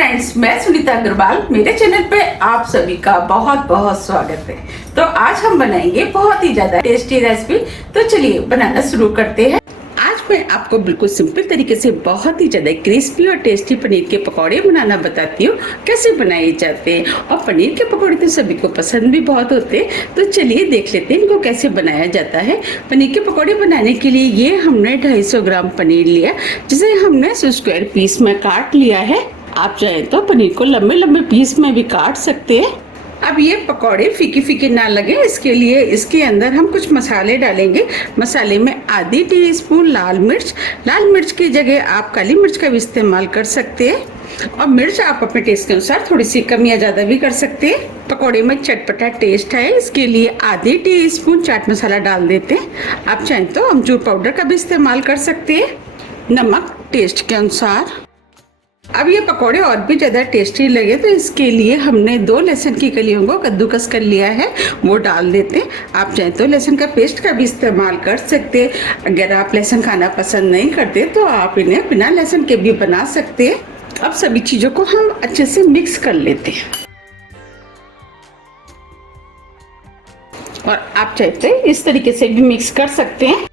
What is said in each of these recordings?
Friends, मैं सुनीता अग्रवाल। मेरे channel पे आप सभी का बहुत बहुत स्वागत है। तो आज हम बनाएंगे बहुत ही ज्यादा टेस्टी रेसिपी। तो चलिए बनाना शुरू करते हैं। आज मैं आपको बिल्कुल सिंपल तरीके से बहुत ही ज्यादा क्रिस्पी और टेस्टी पनीर के पकौड़े बनाना बताती हूँ, कैसे बनाए जाते हैं। और पनीर के पकौड़े तो सभी को पसंद भी बहुत होते हैं। तो चलिए देख लेते हैं इनको कैसे बनाया जाता है। पनीर के पकौड़े बनाने के लिए ये हमने 250 ग्राम पनीर लिया, जिसे हमने स्क्वायर पीस में काट लिया है। आप चाहें तो पनीर को लंबे लंबे पीस में भी काट सकते हैं। अब ये पकौड़े फीके फीके ना लगे, इसके लिए इसके अंदर हम कुछ मसाले डालेंगे। मसाले में आधी टीस्पून लाल मिर्च की जगह आप काली मिर्च का भी इस्तेमाल कर सकते हैं। और मिर्च आप अपने टेस्ट के अनुसार थोड़ी सी कम या ज़्यादा भी कर सकते हैं। पकौड़े में चटपटा टेस्ट है, इसके लिए आधी टीस्पून चाट मसाला डाल देते हैं। आप चाहें तो अमचूर पाउडर का भी इस्तेमाल कर सकते हैं। नमक टेस्ट के अनुसार। अब ये पकौड़े और भी ज़्यादा टेस्टी लगे तो इसके लिए हमने 2 लहसुन की कलियों को कद्दूकस कर लिया है, वो डाल देते हैं। आप चाहें तो लहसुन का पेस्ट का भी इस्तेमाल कर सकते हैं। अगर आप लहसुन खाना पसंद नहीं करते तो आप इन्हें बिना लहसुन के भी बना सकते हैं। अब सभी चीज़ों को हम अच्छे से मिक्स कर लेते हैं। और आप चाहें तो इस तरीके से भी मिक्स कर सकते हैं।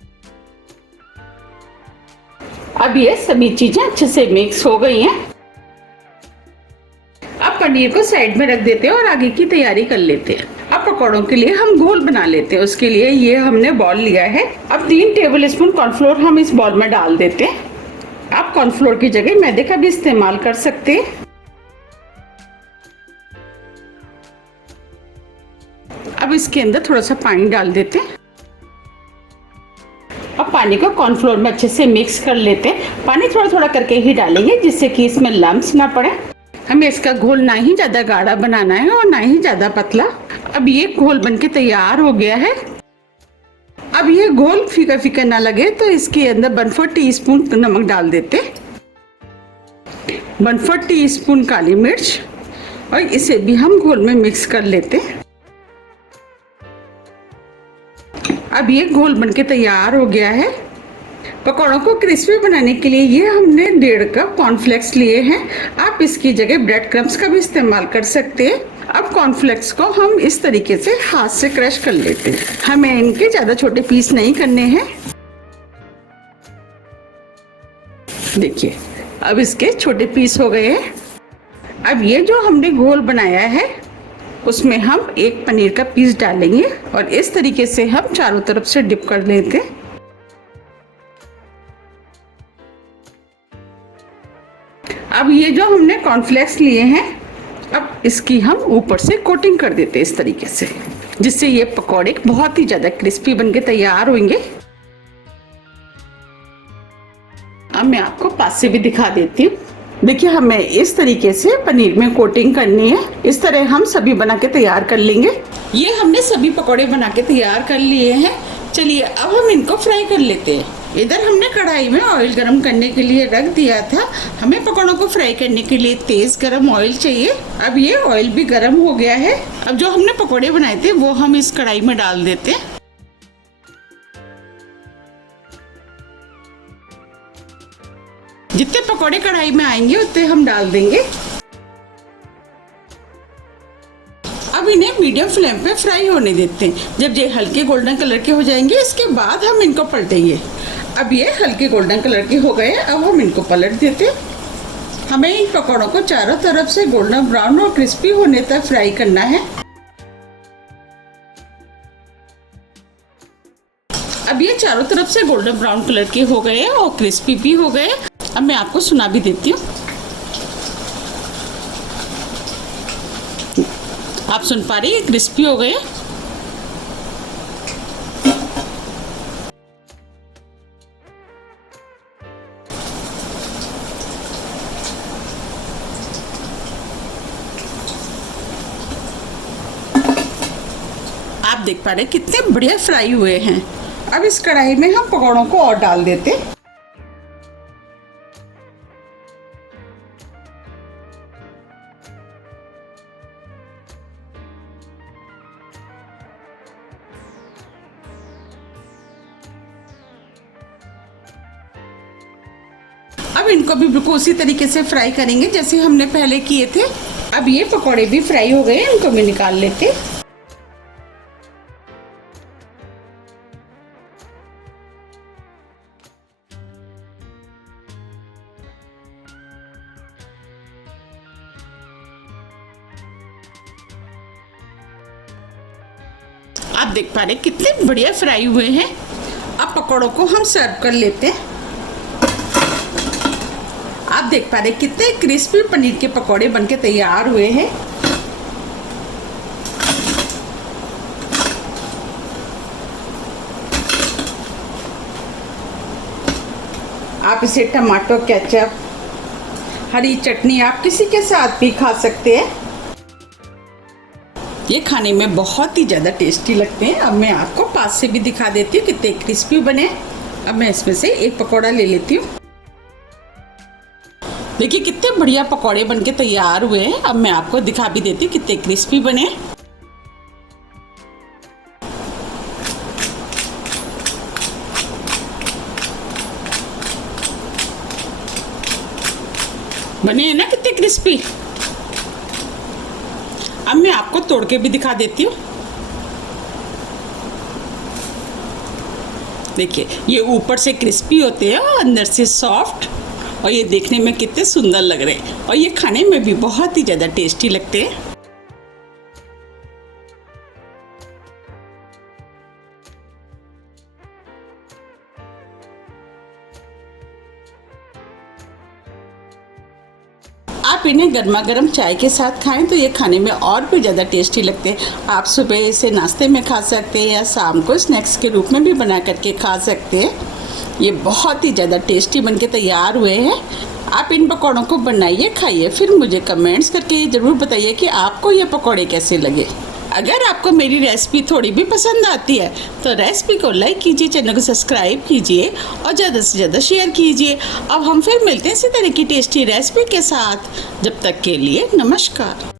अब ये सभी चीजें अच्छे से मिक्स हो गई हैं। अब पनीर को साइड में रख देते हैं और आगे की तैयारी कर लेते हैं। अब पकौड़ों के लिए हम घोल बना लेते हैं। उसके लिए ये हमने बॉल लिया है। अब 3 टेबलस्पून कॉर्नफ्लोर हम इस बॉल में डाल देते हैं। आप कॉर्नफ्लोर की जगह मैदे का भी इस्तेमाल कर सकते हैं। अब इसके अंदर थोड़ा सा पानी डाल देते हैं। अब पानी को कॉर्नफ्लोर में अच्छे से मिक्स कर लेते हैं। पानी थोड़ा थोड़ा करके ही डालेंगे, जिससे कि इसमें लम्स ना पड़े। हमें इसका घोल ना ही ज्यादा गाढ़ा बनाना है और ना ही ज्यादा पतला। अब ये घोल बनके तैयार हो गया है। अब ये घोल फीका फीका ना लगे तो इसके अंदर 1/4 टीस्पून नमक डाल देते, 1/4 टीस्पून काली मिर्च, और इसे भी हम घोल में मिक्स कर लेते हैं। अब ये घोल बनके तैयार हो गया है। पकौड़ों को क्रिस्पी बनाने के लिए ये हमने 1.5 कप कॉर्नफ्लेक्स लिए हैं। आप इसकी जगह ब्रेड क्रम्स का भी इस्तेमाल कर सकते हैं। अब कॉर्नफ्लेक्स को हम इस तरीके से हाथ से क्रश कर लेते हैं। हमें इनके ज्यादा छोटे पीस नहीं करने हैं। देखिए अब इसके छोटे पीस हो गए हैं। अब ये जो हमने घोल बनाया है उसमें हम एक पनीर का पीस डालेंगे और इस तरीके से हम चारों तरफ से डिप कर लेते हैं। अब ये जो हमने कॉर्नफ्लेक्स लिए हैं, अब इसकी हम ऊपर से कोटिंग कर देते हैं इस तरीके से, जिससे ये पकौड़े बहुत ही ज्यादा क्रिस्पी बनके तैयार होंगे। अब मैं आपको पास से भी दिखा देती हूँ। देखिए हमें इस तरीके से पनीर में कोटिंग करनी है। इस तरह हम सभी बना के तैयार कर लेंगे। ये हमने सभी पकौड़े बना के तैयार कर लिए हैं। चलिए अब हम इनको फ्राई कर लेते हैं। इधर हमने कढ़ाई में ऑयल गरम करने के लिए रख दिया था। हमें पकौड़ों को फ्राई करने के लिए तेज गरम ऑयल चाहिए। अब ये ऑयल भी गरम हो गया है। अब जो हमने पकौड़े बनाए थे वो हम इस कढ़ाई में डाल देते हैं। जितने पकौड़े कढ़ाई में आएंगे उतने हम डाल देंगे। अब इन्हें मीडियम फ्लेम पे फ्राई होने देते हैं। जब ये हल्के गोल्डन कलर के हो जाएंगे इसके बाद हम इनको पलटेंगे। अब ये हल्के गोल्डन कलर के हो गए। अब हम इनको पलट देते हैं। हमें इन पकौड़ों को चारों तरफ से गोल्डन ब्राउन और क्रिस्पी होने तक फ्राई करना है। अब ये चारों तरफ से गोल्डन ब्राउन कलर के हो गए और क्रिस्पी भी हो गए। अब मैं आपको सुना भी देती हूँ। आप सुन पा रही हैं, क्रिस्पी हो गए। आप देख पा रहे हैं कितने बढ़िया फ्राई हुए हैं। अब इस कढ़ाई में हम पकौड़ों को और डाल देते हैं। अब अब इनको भी बिल्कुल उसी तरीके से फ्राई करेंगे जैसे हमने पहले किए थे। अब ये पकौड़े भी फ्राई हो गए, इनको भी निकाल लेते। आप देख पा रहे कितने बढ़िया फ्राई हुए हैं। अब पकौड़ों को हम सर्व कर लेते हैं। आप देख पा रहे कितने क्रिस्पी पनीर के पकौड़े बनके तैयार हुए हैं। आप इसे टमाटो केचप, हरी चटनी, आप किसी के साथ भी खा सकते हैं। ये खाने में बहुत ही ज़्यादा टेस्टी लगते हैं। अब मैं आपको पास से भी दिखा देती हूँ कितने क्रिस्पी बने। अब मैं इसमें से एक पकौड़ा ले लेती हूँ। देखिए कितने बढ़िया पकौड़े बनके तैयार हुए हैं। अब मैं आपको दिखा भी देती हूँ कितने क्रिस्पी बने। बने हैं ना कितने क्रिस्पी। अब मैं आपको तोड़ के भी दिखा देती हूँ। देखिए ये ऊपर से क्रिस्पी होते हैं और अंदर से सॉफ्ट, और ये देखने में कितने सुंदर लग रहे हैं और ये खाने में भी बहुत ही ज़्यादा टेस्टी लगते हैं। आप इन्हें गर्मा गर्म चाय के साथ खाएं तो ये खाने में और भी ज़्यादा टेस्टी लगते हैं। आप सुबह इसे नाश्ते में खा सकते हैं या शाम को स्नैक्स के रूप में भी बना करके खा सकते हैं। ये बहुत ही ज़्यादा टेस्टी बनके तैयार हुए हैं। आप इन पकौड़ों को बनाइए, खाइए, फिर मुझे कमेंट्स करके ये ज़रूर बताइए कि आपको ये पकौड़े कैसे लगे। अगर आपको मेरी रेसिपी थोड़ी भी पसंद आती है तो रेसिपी को लाइक कीजिए, चैनल को सब्सक्राइब कीजिए और ज़्यादा से ज़्यादा शेयर कीजिए। अब हम फिर मिलते हैं इसी तरह की टेस्टी रेसिपी के साथ। जब तक के लिए नमस्कार।